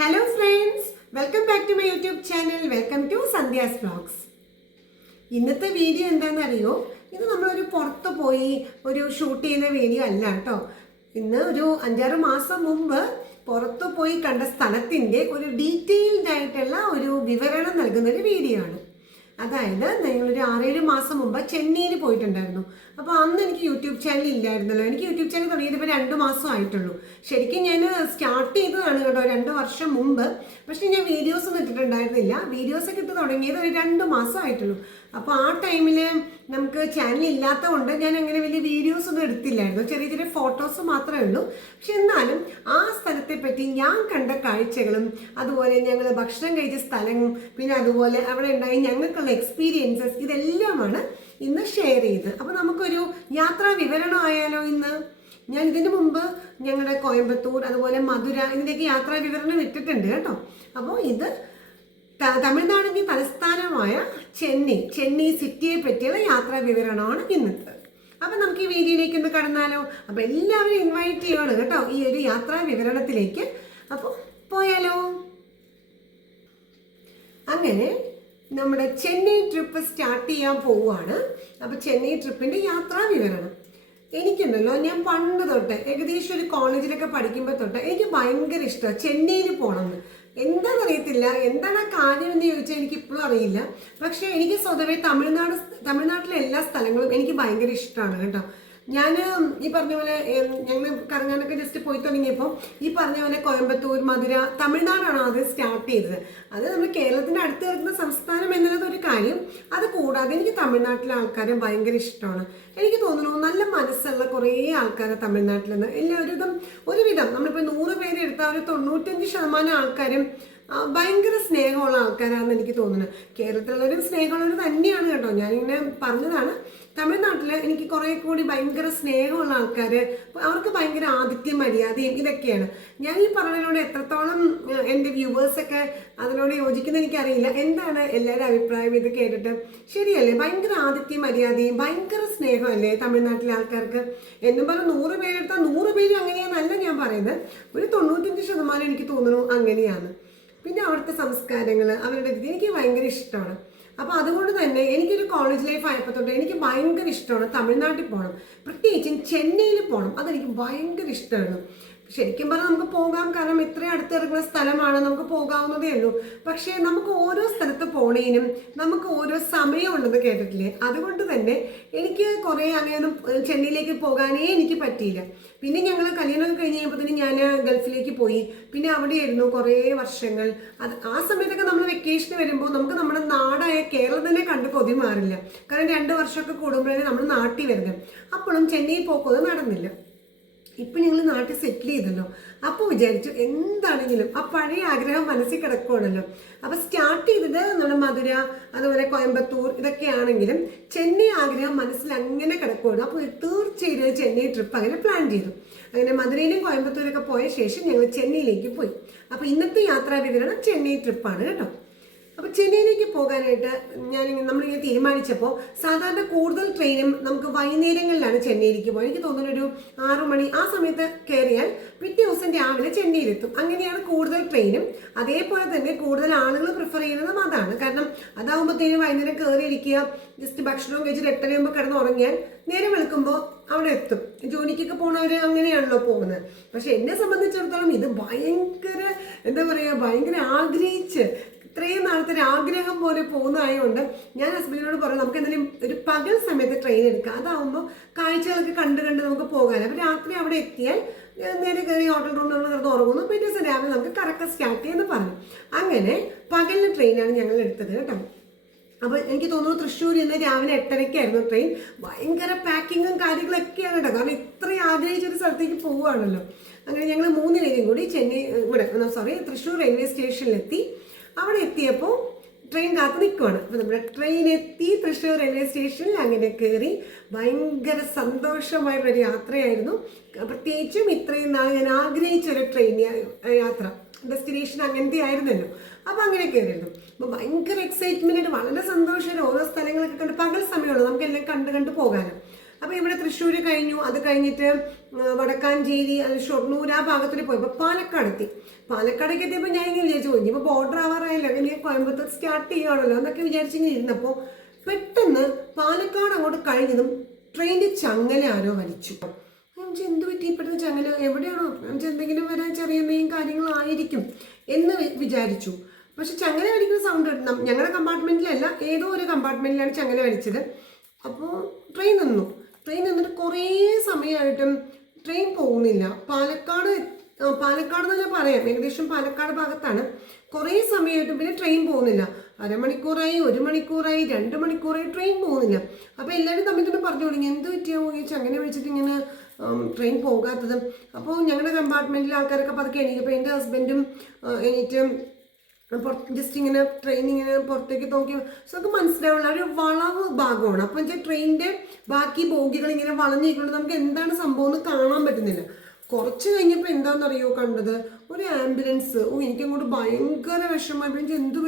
Hello friends, welcome back to my YouTube channel. Welcome to Sandhya's Vlogs. ഇന്നത്തെ video എന്താണെന്നറിയോ? ഇത് നമ്മളൊരു പുറത്ത് പോയി ഒരു ഷൂട്ട് ചെയ്യുന്ന വീഡിയോ അല്ല കേട്ടോ. ഇന്ന് ഒരു 5-6 മാസം മുമ്പ് പുറത്ത് പോയി കണ്ട സ്ഥലത്തിൻ്റെ ഒരു ഡീറ്റെയിൽഡ് ആയിട്ടുള്ള ഒരു വിവരണം നൽകുന്ന ഒരു വീഡിയോ ആണ്. അതായത് ഞങ്ങളൊരു 6-7 മാസം മുമ്പ് ചെന്നൈയിൽ പോയിട്ടുണ്ടായിരുന്നു. അപ്പോൾ അന്ന് എനിക്ക് യൂട്യൂബ് ചാനൽ ഇല്ലായിരുന്നല്ലോ. എനിക്ക് യൂട്യൂബ് ചാനൽ തുടങ്ങിയിട്ട് ഇപ്പോൾ 2 മാസം ആയിട്ടുള്ളൂ. ശരിക്കും ഞാൻ സ്റ്റാർട്ട് ചെയ്തതാണ് കേട്ടോ 2 വർഷം മുമ്പ്. പക്ഷേ ഞാൻ വീഡിയോസ് ഒന്നും ഇട്ടിട്ടുണ്ടായിരുന്നില്ല. വീഡിയോസൊക്കെ ഇട്ട് തുടങ്ങിയത് ഒരു 2 മാസം ആയിട്ടുള്ളൂ. അപ്പോൾ ആ ടൈമിൽ നമുക്ക് ചാനൽ ഇല്ലാത്തത് കൊണ്ട് ഞാൻ അങ്ങനെ വലിയ വീഡിയോസ് ഒന്നും എടുത്തില്ലായിരുന്നു. ചെറിയ ചെറിയ ഫോട്ടോസ് മാത്രമേ ഉള്ളൂ. പക്ഷെ എന്നാലും ആ സ്ഥലത്തെ പറ്റി ഞാൻ കണ്ട കാഴ്ചകളും അതുപോലെ ഞങ്ങൾ ഭക്ഷണം കഴിച്ച സ്ഥലവും പിന്നെ അതുപോലെ അവിടെ ഉണ്ടായി ഞങ്ങൾക്കുള്ള എക്സ്പീരിയൻസസ് ഇതെല്ലാമാണ് ഇന്ന് ഷെയർ ചെയ്ത്. അപ്പോൾ നമുക്കൊരു യാത്രാ വിവരണം ആയാലോ ഇന്ന്? ഞാൻ ഇതിന് മുമ്പ് ഞങ്ങളുടെ കോയമ്പത്തൂർ അതുപോലെ മധുര ഇതിൻ്റെയൊക്കെ യാത്രാ വിവരണം ഇട്ടിട്ടുണ്ട് കേട്ടോ. അപ്പോൾ ഇത് തമിഴ്നാടിൻ്റെ തലസ്ഥാനമായ ചെന്നൈ സിറ്റിയെ പറ്റിയുള്ള യാത്രാ വിവരണമാണ് ഇന്നത്തെ. അപ്പം നമുക്ക് ഈ വീഡിയോയിലേക്ക് ഒന്ന് കടന്നാലോ? അപ്പോൾ എല്ലാവരും ഇൻവൈറ്റ് ചെയ്യണം കേട്ടോ ഈ ഒരു യാത്രാ വിവരണത്തിലേക്ക്. അപ്പോൾ പോയാലോ? അങ്ങനെ നമ്മുടെ ചെന്നൈ ട്രിപ്പ് സ്റ്റാർട്ട് ചെയ്യാൻ പോവുകയാണ്. അപ്പോൾ ചെന്നൈ ട്രിപ്പിൻ്റെ യാത്രാ വിവരണം എനിക്കുണ്ടല്ലോ, ഞാൻ പണ്ട് തൊട്ട് ഏകദേശം ഒരു കോളേജിലൊക്കെ പഠിക്കുമ്പോൾ തൊട്ട് എനിക്ക് ഭയങ്കര ഇഷ്ടമാണ് ചെന്നൈയിൽ പോകണമെന്ന്. എന്താണെന്നറിയത്തില്ല, എന്താണ് ആ കാര്യം എന്ന് ചോദിച്ചാൽ എനിക്കിപ്പോഴും അറിയില്ല. പക്ഷേ എനിക്ക് സ്വതവേ തമിഴ്നാട്ടിലെ എല്ലാ സ്ഥലങ്ങളും എനിക്ക് ഭയങ്കര ഇഷ്ടമാണ് കേട്ടോ. ഞാൻ ഈ പറഞ്ഞ പോലെ ഞങ്ങൾ കറങ്ങാനൊക്കെ ജസ്റ്റ് പോയി തുടങ്ങിയപ്പോൾ ഈ പറഞ്ഞ പോലെ കോയമ്പത്തൂർ മധുര തമിഴ്നാടാണ് ആദ്യം സ്റ്റാർട്ട് ചെയ്തത്. അത് നമ്മൾ കേരളത്തിൻ്റെ അടുത്ത് കിടക്കുന്ന സംസ്ഥാനം എന്നുള്ളതൊരു കാര്യം. അത് കൂടാതെ എനിക്ക് തമിഴ്നാട്ടിലെ ആൾക്കാരെ ഭയങ്കര ഇഷ്ടമാണ്. എനിക്ക് തോന്നുന്നു നല്ല മനസ്സുള്ള കുറേ ആൾക്കാരെ തമിഴ്നാട്ടിൽ നിന്ന് ഒരുവിധം നമ്മളിപ്പോൾ 100 പേര് എടുത്താൽ ഒരു 95% ആൾക്കാരും ഭയങ്കര സ്നേഹമുള്ള ആൾക്കാരാണെന്ന് എനിക്ക് തോന്നുന്നത്. കേരളത്തിലുള്ളവരും സ്നേഹമുള്ളവർ തന്നെയാണ് കേട്ടോ. ഞാനിങ്ങനെ പറഞ്ഞതാണ്. തമിഴ്നാട്ടിൽ എനിക്ക് കുറേ കൂടി ഭയങ്കര സ്നേഹമുള്ള ആൾക്കാർ, അവർക്ക് ഭയങ്കര ആതിഥ്യം മര്യാദയും ഇതൊക്കെയാണ്. ഞാൻ ഈ പറഞ്ഞതിനോട് എത്രത്തോളം എൻ്റെ വ്യൂവേഴ്സൊക്കെ അതിനോട് യോജിക്കുന്ന എനിക്കറിയില്ല. എന്താണ് എല്ലാവരും അഭിപ്രായം ഇത് കേട്ടിട്ട്? ശരിയല്ലേ? ഭയങ്കര ആതിഥ്യം മര്യാദയും ഭയങ്കര സ്നേഹമല്ലേ തമിഴ്നാട്ടിലെ ആൾക്കാർക്ക്? എന്നും പറഞ്ഞ് 100 പേരെടുത്താൽ 100 പേര് അങ്ങനെയാണെന്നല്ല ഞാൻ പറയുന്നത്. ഒരു 95% എനിക്ക് തോന്നുന്നു അങ്ങനെയാണ്. പിന്നെ അവിടുത്തെ സംസ്കാരങ്ങൾ അവരുടെ രീതി എനിക്ക് ഭയങ്കര ഇഷ്ടമാണ്. അപ്പോൾ അതുകൊണ്ട് തന്നെ എനിക്കൊരു കോളേജ് ലൈഫ് ആയപ്പോൾ തൊട്ട് എനിക്ക് ഭയങ്കര ഇഷ്ടമാണ് തമിഴ്നാട്ടിൽ പോകണം, പ്രത്യേകിച്ചും ചെന്നൈയിൽ പോകണം. അതെനിക്ക് ഭയങ്കര ഇഷ്ടമാണ്. ശരിക്കും പറഞ്ഞാൽ നമുക്ക് പോകാം, കാരണം ഇത്രയും അടുത്തിറങ്ങുന്ന സ്ഥലമാണ്, നമുക്ക് പോകാവുന്നതേ ഉള്ളൂ. പക്ഷേ നമുക്ക് ഓരോ സ്ഥലത്ത് പോണേനും നമുക്ക് ഓരോ സമയമുണ്ടെന്ന് കേട്ടിട്ടില്ലേ? അതുകൊണ്ട് തന്നെ എനിക്ക് കുറേ അങ്ങനെയൊന്നും ചെന്നൈയിലേക്ക് പോകാനേ എനിക്ക് പറ്റിയില്ല. പിന്നെ ഞങ്ങൾ കല്യാണമൊക്കെ കഴിഞ്ഞ് കഴിയുമ്പോഴത്തേനും ഞാൻ ഗൾഫിലേക്ക് പോയി. പിന്നെ അവിടെയായിരുന്നു കുറേ വർഷങ്ങൾ. ആ സമയത്തൊക്കെ നമ്മൾ വെക്കേഷന് വരുമ്പോൾ നമുക്ക് നമ്മുടെ നാടായ കേരളത്തിനെ കണ്ട് കൊതി മാറില്ല. കാരണം 2 വർഷമൊക്കെ കൂടുമ്പോഴേ നമ്മൾ നാട്ടിൽ വരുന്നത്. അപ്പോഴും ചെന്നൈ പോക്കൊന്നും നടന്നില്ല. ഇപ്പം ഞങ്ങൾ നാട്ടിൽ സെറ്റിൽ ചെയ്തല്ലോ. അപ്പോൾ വിചാരിച്ചു എന്താണെങ്കിലും ആ പഴയ ആഗ്രഹം മനസ്സിൽ കിടക്കുകയാണല്ലോ. അപ്പോൾ സ്റ്റാർട്ട് ചെയ്തത് നമ്മുടെ മധുര അതുപോലെ കോയമ്പത്തൂർ ഇതൊക്കെ ആണെങ്കിലും ചെന്നൈ ആഗ്രഹം മനസ്സിൽ അങ്ങനെ കിടക്കുകയാണ്. അപ്പോൾ തീർച്ചയായും ചെന്നൈ ട്രിപ്പ് അങ്ങനെ പ്ലാൻ ചെയ്തു. അങ്ങനെ മധുരയിലും കോയമ്പത്തൂരൊക്കെ പോയ ശേഷം ഞങ്ങൾ ചെന്നൈയിലേക്ക് പോയി. അപ്പോൾ ഇന്നത്തെ യാത്രാ വിവരണം ചെന്നൈ ട്രിപ്പാണ് കേട്ടോ. അപ്പോൾ ചെന്നൈയിലേക്ക് പോകാനായിട്ട് നമ്മളിങ്ങനെ തീരുമാനിച്ചപ്പോൾ സാധാരണ കൂടുതൽ ട്രെയിനും നമുക്ക് വൈകുന്നേരങ്ങളിലാണ് ചെന്നൈയിലേക്ക് പോകുക. എനിക്ക് തോന്നുന്നു ഒരു 6 മണി ആ സമയത്ത് കയറിയാൽ പിറ്റേ ദിവസം രാവിലെ ചെന്നൈയിലെത്തും. അങ്ങനെയാണ് കൂടുതൽ ട്രെയിനും. അതേപോലെ തന്നെ കൂടുതൽ ആളുകൾ പ്രിഫർ ചെയ്യുന്നതും അതാണ്. കാരണം അതാകുമ്പോഴത്തേനും വൈകുന്നേരം കയറിയിരിക്കുക, ജസ്റ്റ് ഭക്ഷണവും കഴിച്ചിട്ട് 8:30 കിടന്ന് ഉറങ്ങിയാൽ നേരെ വെളുക്കുമ്പോൾ അവിടെ എത്തും. ജോലിക്കൊക്കെ പോകുന്നവർ അങ്ങനെയാണല്ലോ പോകുന്നത്. പക്ഷെ എന്നെ സംബന്ധിച്ചിടത്തോളം ഇത് ഭയങ്കര ഭയങ്കര ആഗ്രഹിച്ച് ഇത്രയും നാളത്തെ ഒരു ആഗ്രഹം പോലെ പോകുന്നതായതുകൊണ്ട് ഞാൻ ഹസ്ബൻഡിനോട് പറഞ്ഞു നമുക്ക് എന്തെങ്കിലും ഒരു പകൽ സമയത്ത് ട്രെയിൻ എടുക്കാം. അതാവുമ്പോൾ കാഴ്ചകളൊക്കെ കണ്ട് നമുക്ക് പോകാൻ. അപ്പോൾ രാത്രി അവിടെ എത്തിയാൽ നേരെ കയറി ഹോട്ടൽ റൂമിൽ നമ്മൾ കിടന്ന് ഉറങ്ങുന്നു. പിറ്റേ ദിവസം രാവിലെ നമുക്ക് കറക്റ്റ് സ്റ്റാർട്ട് ചെയ്യുമെന്ന് പറഞ്ഞു. അങ്ങനെ പകലിന് ട്രെയിനാണ് ഞങ്ങൾ എടുത്തത് കേട്ടോ. അപ്പോൾ എനിക്ക് തോന്നുന്നു തൃശ്ശൂരിൽ നിന്ന് രാവിലെ 8:30 ട്രെയിൻ. ഭയങ്കര പാക്കിങ്ങും കാര്യങ്ങളൊക്കെയാണ് കേട്ടോ. കാരണം ഇത്രയും ആഗ്രഹിച്ചൊരു സ്ഥലത്തേക്ക് പോവുകയാണല്ലോ. അങ്ങനെ ഞങ്ങൾ 3 പേരും കൂടി തൃശ്ശൂർ റെയിൽവേ സ്റ്റേഷനിലെത്തി. അവിടെ എത്തിയപ്പോൾ ട്രെയിൻ കാത്ത് നിൽക്കുവാണ്. അപ്പോൾ നമ്മുടെ ട്രെയിൻ എത്തി തൃശ്ശൂർ റെയിൽവേ സ്റ്റേഷനിൽ. അങ്ങനെ കയറി ഭയങ്കര സന്തോഷമായിട്ടുള്ളൊരു യാത്രയായിരുന്നു. പ്രത്യേകിച്ചും ഇത്രയും നാൾ ഞാൻ ആഗ്രഹിച്ചൊരു ട്രെയിൻ യാത്ര, ഡെസ്റ്റിനേഷൻ അങ്ങനത്തെ ആയിരുന്നല്ലോ. അപ്പോൾ അങ്ങനെ കയറിയിരുന്നു. അപ്പോൾ ഭയങ്കര എക്സൈറ്റ്മെൻറ്റ്, വളരെ സന്തോഷമായിട്ട് ഓരോ സ്ഥലങ്ങളൊക്കെ കണ്ട് പകൽ സമയമുള്ളൂ നമുക്കെല്ലാം കണ്ട് പോകാനും. അപ്പോൾ ഇവിടെ തൃശ്ശൂർ കഴിഞ്ഞു, അത് കഴിഞ്ഞിട്ട് വടക്കാഞ്ചേരി, ഷൊർണൂർ ആ ഭാഗത്തിൽ പോയപ്പോൾ പാലക്കാടേക്ക് എത്തിയപ്പോൾ ഞാൻ ഇങ്ങനെ വിചാരിച്ചു പോയി, ഇപ്പോൾ ബോർഡർ ആവാറായില്ല, അങ്ങനെ കോയമ്പത്തൂർ സ്റ്റാർട്ട് ചെയ്യുകയാണല്ലോ എന്നൊക്കെ വിചാരിച്ചിങ്ങനെ ഇരുന്നപ്പോൾ പെട്ടെന്ന് പാലക്കാട് അങ്ങോട്ട് കഴിഞ്ഞതും ട്രെയിനിൻ്റെ ചങ്ങല ആരോ വലിച്ചു. എന്ത് പറ്റി ഇപ്പോഴത്തെ ചങ്ങല, എവിടെയാണോ എന്തെങ്കിലും വരാൻ ചെറിയ എന്തെങ്കിലും കാര്യങ്ങളായിരിക്കും എന്ന് വിചാരിച്ചു. പക്ഷെ ചങ്ങല വലിക്കുന്ന സൗണ്ട് ഞങ്ങളുടെ കമ്പാർട്ട്മെൻറ്റിലല്ല, ഏതോ ഒരു കമ്പാർട്ട്മെൻറ്റിലാണ് ചങ്ങല വലിച്ചത്. അപ്പോൾ ട്രെയിൻ നിന്നിട്ട് കുറേ സമയമായിട്ടും ട്രെയിൻ പോകുന്നില്ല. പാലക്കാട് തന്നെ പറയാം, ഏകദേശം പാലക്കാട് ഭാഗത്താണ്. കുറേ സമയമായിട്ടും പിന്നെ ട്രെയിൻ പോകുന്നില്ല. അരമണിക്കൂറായി, 1 മണിക്കൂറായി, 2 മണിക്കൂറായി, ട്രെയിൻ പോകുന്നില്ല. അപ്പോൾ എല്ലാവരും തമ്മിൽ തന്നെ പറഞ്ഞു തുടങ്ങി, എന്ത് പറ്റിയാവോ ഈ ചങ്ങല വെച്ചിട്ട് ഇങ്ങനെ ട്രെയിൻ പോകാത്തത്. അപ്പോൾ ഞങ്ങളുടെ കമ്പാർട്ട്മെൻറ്റിലെ ആൾക്കാരൊക്കെ പതുക്കെ എണീറ്റപ്പോൾ എൻ്റെ ഹസ്ബൻഡും എണീറ്റ് ജസ്റ്റ് ഇങ്ങനെ ട്രെയിൻ ഇങ്ങനെ പുറത്തേക്ക് നോക്കി. സോ നമുക്ക് മനസ്സിലാവുള്ള ഒരു വളവ് ഭാഗമാണ്. അപ്പം വെച്ചാൽ ട്രെയിനിൻ്റെ ബാക്കി ബോഗികൾ ഇങ്ങനെ വളഞ്ഞിരിക്കുന്നത് നമുക്ക് എന്താണ് സംഭവം എന്ന് കാണാൻ പറ്റുന്നില്ല. കുറച്ച് കഴിഞ്ഞപ്പോൾ എന്താണെന്നറിയോ കണ്ടത്, ഒരു ആംബുലൻസ്. എനിക്കങ്ങോട്ട് ഭയങ്കര വിഷമമായി. എന്ത്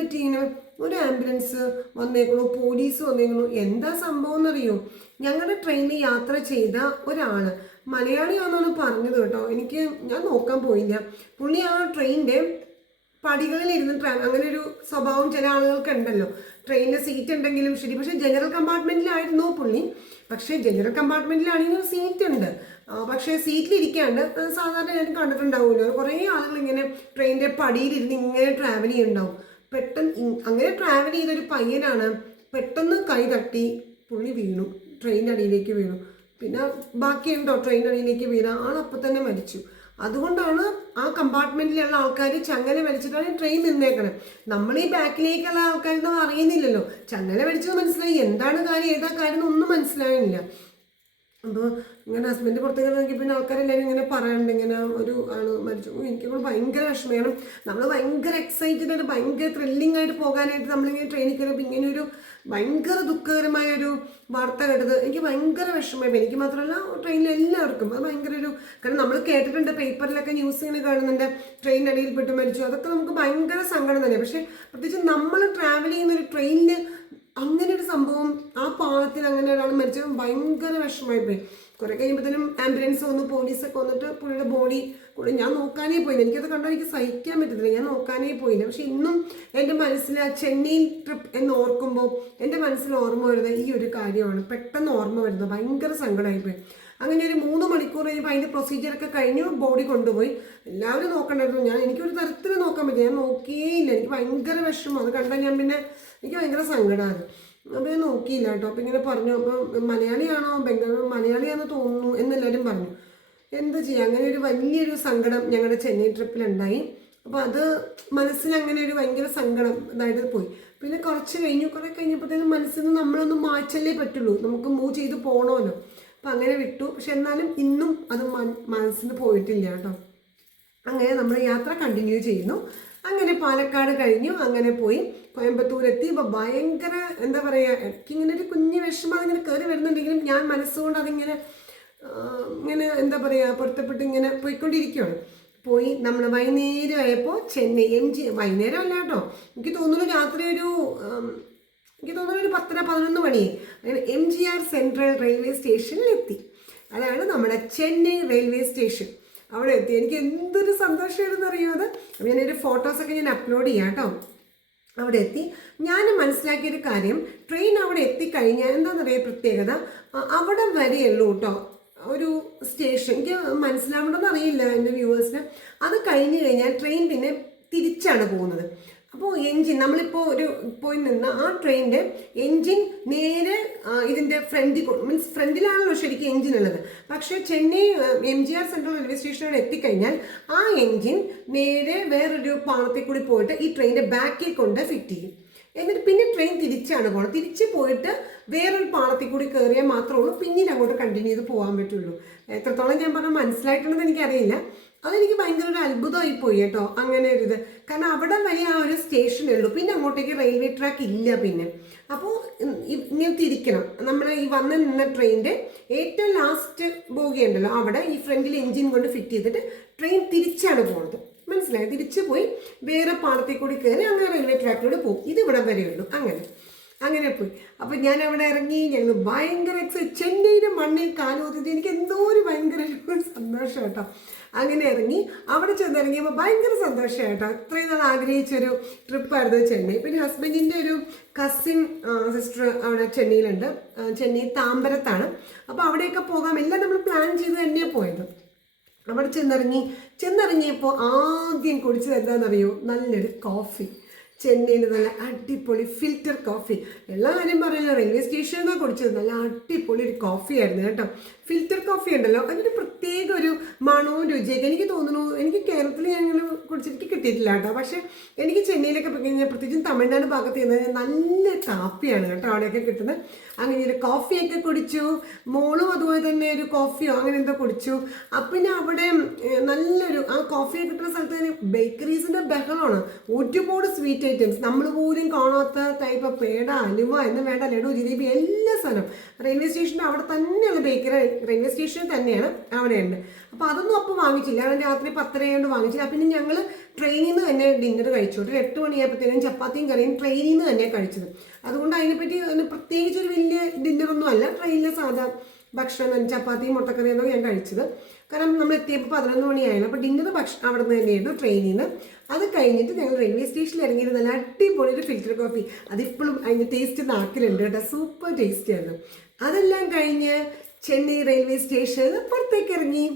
പറ്റി ഇങ്ങനെ ഒരു ആംബുലൻസ് വന്നേക്കണു, പോലീസ് വന്നേക്കണു. എന്താ സംഭവം എന്നറിയോ, ഞങ്ങളുടെ ട്രെയിനിൽ യാത്ര ചെയ്ത ഒരാൾ മലയാളിയാണെന്നാണ് പറഞ്ഞത് കേട്ടോ. ഞാൻ നോക്കാൻ പോയില്ല. പുള്ളി ആ ട്രെയിനിൻ്റെ പടികളിൽ ഇരുന്ന് അങ്ങനെ ഒരു സ്വഭാവം ചില ആളുകൾക്ക് ഉണ്ടല്ലോ, ട്രെയിനിൻ്റെ സീറ്റ് ഉണ്ടെങ്കിലും ശരി. പക്ഷേ ജനറൽ കമ്പാർട്ട്മെൻറ്റിലായിരുന്നു പുള്ളി. പക്ഷേ ജനറൽ കമ്പാർട്ട്മെൻറ്റിലാണെങ്കിൽ സീറ്റ് ഉണ്ട്, പക്ഷേ സീറ്റിലിരിക്കാണ്ട് സാധാരണ ഞാൻ കണ്ടിട്ടുണ്ടാവുമല്ലോ, കുറേ ആളുകൾ ഇങ്ങനെ ട്രെയിനിൻ്റെ പടിയിലിരുന്ന് ഇങ്ങനെ ട്രാവൽ ചെയ്യുന്നുണ്ടാവും. പെട്ടെന്ന് അങ്ങനെ ട്രാവൽ ചെയ്തൊരു പയ്യനാണ്, പെട്ടെന്ന് കൈ തട്ടി പുള്ളി വീണു, ട്രെയിനിൻ്റെ അടിയിലേക്ക് വീണു. പിന്നെ ബാക്കിയുണ്ടോ, ട്രെയിനിൻ്റെ അടിയിലേക്ക് വീണ ആളപ്പം തന്നെ മരിച്ചു. അതുകൊണ്ടാണ് ആ കമ്പാർട്ട്മെൻറ്റിലുള്ള ആൾക്കാർ ചങ്ങല വലിച്ചിട്ടാണ് ട്രെയിൻ നിന്നേക്കണത്. നമ്മൾ ഈ ബാക്കിലേക്കുള്ള ആൾക്കാരൊന്നും അറിയുന്നില്ലല്ലോ. ചങ്ങല വലിച്ചത് മനസ്സിലായി, എന്താണ് കാര്യം ഏതാ കാര്യം എന്നൊന്നും മനസ്സിലായില്ല. അപ്പോൾ ഇങ്ങനെ ഹസ്ബൻഡ് പുറത്തേക്ക് നോക്കി പിന്നെ ആൾക്കാരെല്ലാവരും ഇങ്ങനെ പറയാനുണ്ട്, ഇങ്ങനെ ഒരു ആൾ മരിച്ചു. എനിക്കിപ്പോൾ ഭയങ്കര വിഷമമാണ്. നമ്മൾ ഭയങ്കര എക്സൈറ്റഡ് ആയിട്ട് ഭയങ്കര ത്രില്ലിംഗ് ആയിട്ട് പോകാനായിട്ട് നമ്മളിങ്ങനെ ട്രെയിനിൽ കയറിയപ്പോൾ ഇങ്ങനെ ഒരു ഭയങ്കര ദുഃഖകരമായൊരു വാർത്ത കേട്ടത് എനിക്ക് ഭയങ്കര വിഷമമായി. എനിക്ക് മാത്രമല്ല ട്രെയിനിൽ എല്ലാവർക്കും അത് ഭയങ്കര കാരണം നമ്മൾ കേട്ടിട്ടുണ്ട്, പേപ്പറിലൊക്കെ ന്യൂസ് ഇങ്ങനെ കാണുന്നുണ്ട് ട്രെയിൻ അടിയിൽപ്പെട്ട് മരിച്ചു. അതൊക്കെ നമുക്ക് ഭയങ്കര സങ്കടം തന്നെയാണ്. പക്ഷേ പ്രത്യേകിച്ച് നമ്മൾ ട്രാവൽ ചെയ്യുന്ന ഒരു ട്രെയിനിൽ അങ്ങനെ ഒരു സംഭവം, ആ പാളത്തിൽ അങ്ങനെ ഒരാൾ മരിച്ചത് ഭയങ്കര വിഷമമായി പോയി. കുറെ കഴിയുമ്പോഴത്തേനും ആംബുലൻസ് വന്നു, പോലീസൊക്കെ വന്നിട്ട് പുള്ളിയുടെ ബോഡി കൂടെ ഞാൻ നോക്കാനേ പോയില്ല. എനിക്കത് കണ്ടാൽ എനിക്ക് സഹിക്കാൻ പറ്റത്തില്ല, ഞാൻ നോക്കാനേ പോയില്ല. പക്ഷെ ഇന്നും എൻ്റെ മനസ്സിൽ ആ ചെന്നൈ ട്രിപ്പ് എന്ന് ഓർക്കുമ്പോൾ എൻ്റെ മനസ്സിൽ ഓർമ്മ വരുന്നത് ഈ ഒരു കാര്യമാണ്, പെട്ടെന്ന് ഓർമ്മ വരുന്നത്. ഭയങ്കര സങ്കടമായിപ്പോയി. അങ്ങനെ ഒരു 3 മണിക്കൂർ കഴിഞ്ഞപ്പോൾ അതിൻ്റെ പ്രൊസീജിയറൊക്കെ കഴിഞ്ഞു, ബോഡി കൊണ്ടുപോയി. എല്ലാവരും നോക്കണ്ടായിരുന്നു, എനിക്കൊരു തരത്തിൽ നോക്കാൻ പറ്റില്ല, ഞാൻ നോക്കിയേയില്ല. എനിക്ക് ഭയങ്കര വിഷമം, അത് കണ്ടാൽ എനിക്ക് ഭയങ്കര സങ്കടമാണ്. അപ്പോൾ ഞാൻ നോക്കിയില്ല കേട്ടോ. അപ്പോൾ ഇങ്ങനെ പറഞ്ഞു, അപ്പോൾ മലയാളിയാണോ മലയാളിയാണെന്ന് തോന്നുന്നു എന്നെല്ലാവരും പറഞ്ഞു. എന്താ ചെയ്യുക, അങ്ങനെ ഒരു വലിയൊരു സങ്കടം ഞങ്ങളുടെ ചെന്നൈ ട്രിപ്പിലുണ്ടായി. അപ്പോൾ അത് മനസ്സിൽ അങ്ങനെ ഒരു ഭയങ്കര സങ്കടം ഇതായിട്ട് പോയി. പിന്നെ കുറച്ച് കുറെ കഴിഞ്ഞപ്പോഴത്തേനും മനസ്സിൽ നിന്ന് നമ്മളൊന്ന് മാറ്റല്ലേ പറ്റുള്ളൂ, നമുക്ക് മൂവ് ചെയ്ത് പോകണമല്ലോ. അപ്പം അങ്ങനെ വിട്ടു. പക്ഷെ എന്നാലും ഇന്നും അത് മനസ്സിൽ നിന്ന് പോയിട്ടില്ല കേട്ടോ. അങ്ങനെ നമ്മൾ യാത്ര കണ്ടിന്യൂ ചെയ്യുന്നു. അങ്ങനെ പാലക്കാട് കഴിഞ്ഞു, അങ്ങനെ പോയി കോയമ്പത്തൂരെത്തി. ഇപ്പോൾ ഭയങ്കര എന്താ പറയുക, എനിക്കിങ്ങനെ ഒരു കുഞ്ഞ് വിഷമം അതിങ്ങനെ കയറി വരുന്നുണ്ടെങ്കിലും ഞാൻ മനസ്സുകൊണ്ട് അതിങ്ങനെ എന്താ പറയുക പൊരുത്തപ്പെട്ട് ഇങ്ങനെ പോയിക്കൊണ്ടിരിക്കുകയാണ്. പോയി നമ്മൾ വൈകുന്നേരം ആയപ്പോൾ ചെന്നൈ വൈകുന്നേരം അല്ല കേട്ടോ, എനിക്ക് തോന്നുന്നു രാത്രി ഒരു 10-11 മണിയായി. അങ്ങനെ MGR സെൻട്രൽ റെയിൽവേ സ്റ്റേഷനിൽ എത്തി. അതാണ് നമ്മുടെ ചെന്നൈ റെയിൽവേ സ്റ്റേഷൻ. അവിടെ എത്തി. എനിക്ക് എന്തൊരു സന്തോഷമായിരുന്നു അറിയുമത്. അപ്പോൾ ഞാനൊരു ഫോട്ടോസൊക്കെ ഞാൻ അപ്ലോഡ് ചെയ്യാം കേട്ടോ. അവിടെ എത്തി ഞാൻ മനസ്സിലാക്കിയൊരു കാര്യം, ട്രെയിൻ അവിടെ എത്തിക്കഴിഞ്ഞാൽ എന്താണെന്നറിയാം പ്രത്യേകത, അവിടെ വരെയുള്ളൂ കേട്ടോ ഒരു സ്റ്റേഷൻ. എനിക്ക് മനസ്സിലാവണമെന്ന് അറിയില്ല എൻ്റെ വ്യൂവേഴ്സിന്. അത് കഴിഞ്ഞ് കഴിഞ്ഞാൽ ട്രെയിൻ പിന്നെ തിരിച്ചാണ് പോകുന്നത്. അപ്പോൾ എൻജിൻ നമ്മളിപ്പോൾ പോയി നിന്ന് ആ ട്രെയിനിൻ്റെ എൻജിൻ നേരെ ഇതിൻ്റെ ഫ്രണ്ടിലാണല്ലോ ശരിക്കും എൻജിൻ ഉള്ളത്. പക്ഷേ ചെന്നൈ MGR സെൻട്രൽ റെയിൽവേ സ്റ്റേഷനോട് എത്തിക്കഴിഞ്ഞാൽ ആ എൻജിൻ നേരെ വേറൊരു പാളത്തിൽ കൂടി പോയിട്ട് ഈ ട്രെയിനിൻ്റെ ബാക്കിൽ കൊണ്ട് ഫിറ്റ് ചെയ്യും. എന്നിട്ട് പിന്നെ ട്രെയിൻ തിരിച്ചാണ് പോകുന്നത്. തിരിച്ച് പോയിട്ട് വേറൊരു പാളത്തിൽ കൂടി കയറിയാൽ മാത്രമേ ഉള്ളൂ പിന്നീട് അങ്ങോട്ട് കണ്ടിന്യൂ ചെയ്ത് പോകാൻ പറ്റുള്ളൂ. എത്രത്തോളം ഞാൻ പറഞ്ഞാൽ മനസ്സിലായിട്ടുള്ളത് എനിക്കറിയില്ല. അതെനിക്ക് ഭയങ്കര ഒരു അത്ഭുതമായി പോയി കേട്ടോ, അങ്ങനെ ഒരു ഇത്. കാരണം അവിടെ വരെ ആ ഒരു സ്റ്റേഷനേ ഉള്ളൂ, പിന്നെ അങ്ങോട്ടേക്ക് റെയിൽവേ ട്രാക്ക് ഇല്ല. പിന്നെ അപ്പോൾ ഇങ്ങനെ തിരിക്കണം. നമ്മൾ ഈ വന്ന് നിന്ന ട്രെയിനിൻ്റെ ഏറ്റവും ലാസ്റ്റ് ബോഗി ഉണ്ടല്ലോ, അവിടെ ഈ ഫ്രണ്ടിൽ എൻജിൻ കൊണ്ട് ഫിറ്റ് ചെയ്തിട്ട് ട്രെയിൻ തിരിച്ചാണ് പോകുന്നത്. മനസ്സിലായി? തിരിച്ച് പോയി വേറെ പാളത്തിൽ കൂടി കയറി അങ്ങനെ റെയിൽവേ ട്രാക്കിലൂടെ പോകും. ഇത് ഇവിടെ വരെയുള്ളൂ. അങ്ങനെ അങ്ങനെ പോയി. അപ്പം ഞാൻ അവിടെ ഇറങ്ങി, ഞങ്ങൾ ഭയങ്കര ചെന്നൈയുടെ മണ്ണിൽ കാലുകുത്തിയിട്ട് എനിക്ക് എന്തോ ഒരു ഭയങ്കര ഒരു സന്തോഷം കേട്ടോ. അങ്ങനെ ഇറങ്ങി, അവിടെ ചെന്നിറങ്ങിയപ്പോൾ ഭയങ്കര സന്തോഷം കേട്ടോ. ഇത്രയും നാൾ ആഗ്രഹിച്ചൊരു ട്രിപ്പായിരുന്നു ചെന്നൈ. പിന്നെ ഹസ്ബൻഡിൻ്റെ ഒരു കസിൻ സിസ്റ്റർ അവിടെ ചെന്നൈയിലുണ്ട്, ചെന്നൈ താമ്പരത്താണ്. അപ്പോൾ അവിടെയൊക്കെ പോകാം എല്ലാം നമ്മൾ പ്ലാൻ ചെയ്ത് തന്നെയാണ് പോയത്. അവിടെ ചെന്നിറങ്ങിയപ്പോൾ ആദ്യം കുടിച്ചത് എന്താണെന്നറിയോ? നല്ലൊരു കോഫി. ചെന്നൈയിൽ നല്ല അടിപൊളി ഫിൽറ്റർ കോഫി. എല്ലാ കാര്യം പറയില്ല, റെയിൽവേ സ്റ്റേഷനിൽ നിന്നാണ് കുടിച്ചത്. നല്ല അടിപൊളി ഒരു കോഫി ആയിരുന്നു കേട്ടോ. ഫിൽറ്റർ കോഫി ഉണ്ടല്ലോ, അതിന് പ്രത്യേക ഒരു മണവും രുചിയൊക്കെ എനിക്ക് തോന്നുന്നു. എനിക്ക് കേരളത്തിൽ ഞങ്ങൾ കുടിച്ചിട്ട് കിട്ടിയിട്ടില്ല കേട്ടോ. പക്ഷേ എനിക്ക് ചെന്നൈയിലൊക്കെ പോയി കഴിഞ്ഞാൽ, പ്രത്യേകിച്ചും തമിഴ്നാട് ഭാഗത്ത് ചെന്നാൽ നല്ല കാപ്പിയാണ് കേട്ടോ അവിടെയൊക്കെ കിട്ടുന്നത്. അങ്ങനെ ഒരു കോഫിയൊക്കെ കുടിച്ചു. മോളും അതുപോലെ തന്നെ ഒരു കോഫിയോ അങ്ങനെ എന്തോ കുടിച്ചു. പിന്നെ അവിടെ നല്ലൊരു ആ കോഫി കിട്ടുന്ന സ്ഥലത്ത് ബേക്കറീസിൻ്റെ ബഹളമാണ്. ഒരുപാട് സ്വീറ്റ് ഐറ്റംസ്, നമ്മൾ പോലും കാണാത്ത ടൈപ്പ് പേട, അലുവ എന്ന് വേണ്ട, ലഡു, ജിലേബി, എല്ലാ സാധനം റെയിൽവേ സ്റ്റേഷൻ്റെ അവിടെ തന്നെയാണ്. ബേക്കറി റെയിൽവേ സ്റ്റേഷനിൽ തന്നെയാണ്, അവിടെയുണ്ട്. അപ്പോൾ അതൊന്നും അപ്പോൾ വാങ്ങിച്ചില്ല, കാരണം രാത്രി 10:30 കൊണ്ട് വാങ്ങിച്ചില്ല. പിന്നെ ഞങ്ങൾ ട്രെയിനിൽ നിന്ന് തന്നെ ഡിന്നർ കഴിച്ചു. ഒരു 8 മണിയായപ്പോഴത്തേനും ചപ്പാത്തിയും കറിയും ട്രെയിനിൽ നിന്ന് തന്നെ കഴിച്ചത്. അതുകൊണ്ട് അതിനെപ്പറ്റി പ്രത്യേകിച്ച് ഒരു വലിയ ഡിന്നറൊന്നും അല്ല, ട്രെയിനിലെ സാധാ ഭക്ഷണം, ചപ്പാത്തിയും മുട്ടക്കറിയൊന്നും ഞാൻ കഴിച്ചത്. കാരണം നമ്മൾ എത്തിയപ്പോൾ 11 മണിയായിരുന്നു. അപ്പോൾ ഡിന്നർ ഭക്ഷണം അവിടെ നിന്ന് തന്നെയായിരുന്നു, ട്രെയിനിൽ നിന്ന്. അത് കഴിഞ്ഞിട്ട് ഞങ്ങൾ റെയിൽവേ സ്റ്റേഷനിൽ ഇറങ്ങിയിട്ട് നല്ല അടിപൊളി ഒരു ഫിൽറ്റർ കോഫി, അതിപ്പോഴും അതിൻ്റെ ടേസ്റ്റ് നാക്കിലുണ്ട് കേട്ടോ. സൂപ്പർ ടേസ്റ്റ് ആയിരുന്നു. അതെല്ലാം കഴിഞ്ഞ് ചെന്നൈ റെയിൽവേ സ്റ്റേഷനിൽ പുറത്തേക്ക് ഇറങ്ങി.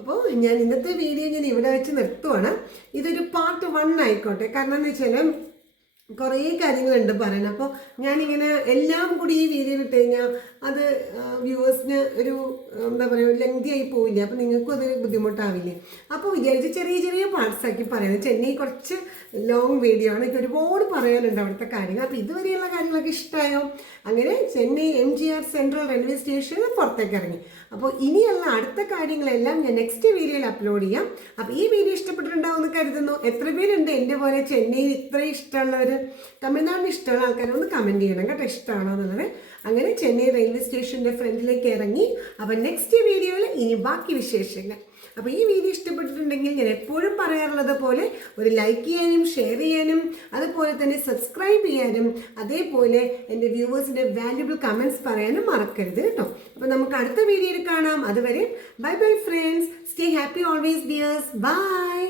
അപ്പോൾ ഞാൻ ഇന്നത്തെ വീഡിയോ ഞാൻ ഇവിടെ വെച്ച് നിർത്തുവാണ്. ഇതൊരു പാർട്ട് 1 ആയിക്കോട്ടെ. കാരണം എന്ന് വെച്ചാൽ കുറേ കാര്യങ്ങളുണ്ട് പറയാൻ. അപ്പോൾ ഞാനിങ്ങനെ എല്ലാം കൂടി ഈ വീഡിയോയിൽ ഇട്ട് കഴിഞ്ഞാൽ അത് വ്യൂവേഴ്സിന് ഒരു എന്താ പറയുക, ലെങ്തി ആയി പോവില്ല. അപ്പോൾ നിങ്ങൾക്കും അത് ബുദ്ധിമുട്ടാവില്ലേ. അപ്പോൾ വിചാരിച്ച് ചെറിയ ചെറിയ പാർട്സ് ആക്കി പറയുന്നത്. ചെന്നൈ കുറച്ച് ലോങ് വീഡിയോ ആണ്, എനിക്ക് ഒരുപാട് പറയാനുണ്ട് അവിടുത്തെ കാര്യങ്ങൾ. അപ്പോൾ ഇതുവരെയുള്ള കാര്യങ്ങളൊക്കെ ഇഷ്ടമായോ? അങ്ങനെ ചെന്നൈ MGR സെൻട്രൽ റെയിൽവേ സ്റ്റേഷനിൽ പുറത്തേക്ക് ഇറങ്ങി. അപ്പോൾ ഇനിയുള്ള അടുത്ത കാര്യങ്ങളെല്ലാം ഞാൻ നെക്സ്റ്റ് വീഡിയോയിൽ അപ്ലോഡ് ചെയ്യാം. അപ്പോൾ ഈ വീഡിയോ ഇഷ്ടപ്പെട്ടിട്ടുണ്ടാവുമെന്ന് കരുതുന്നു. എത്ര പേരുണ്ട് എൻ്റെ പോലെ ചെന്നൈയിൽ ഇത്രയും ഇഷ്ടമുള്ളവർ? തമിഴ്നാടിന് ഇഷ്ടമുള്ള ആൾക്കാരൊന്ന് കമൻറ്റ് ചെയ്യണം കേട്ടോ, ഇഷ്ടമാണോ എന്നുള്ളത്. അങ്ങനെ ചെന്നൈ റെയിൽവേ സ്റ്റേഷൻ്റെ ഫ്രണ്ടിലേക്ക് ഇറങ്ങി. അപ്പോൾ നെക്സ്റ്റ് വീഡിയോയിൽ ഇനി ബാക്കി വിശേഷങ്ങൾ. അപ്പോൾ ഈ വീഡിയോ ഇഷ്ടപ്പെട്ടിട്ടുണ്ടെങ്കിൽ ഞാൻ എപ്പോഴും പറയാറുള്ളത് പോലെ ഒരു ലൈക്ക് ചെയ്യാനും ഷെയർ ചെയ്യാനും അതുപോലെ തന്നെ സബ്സ്ക്രൈബ് ചെയ്യാനും അതേപോലെ എൻ്റെ വ്യൂവേഴ്സിൻ്റെ വാല്യുബിൾ കമൻറ്റ്സ് പറയാനും മറക്കരുത് കേട്ടോ. അപ്പോൾ നമുക്ക് അടുത്ത വീഡിയോയിൽ കാണാം. അതുവരെ bye bye friends. Stay happy always dears. By.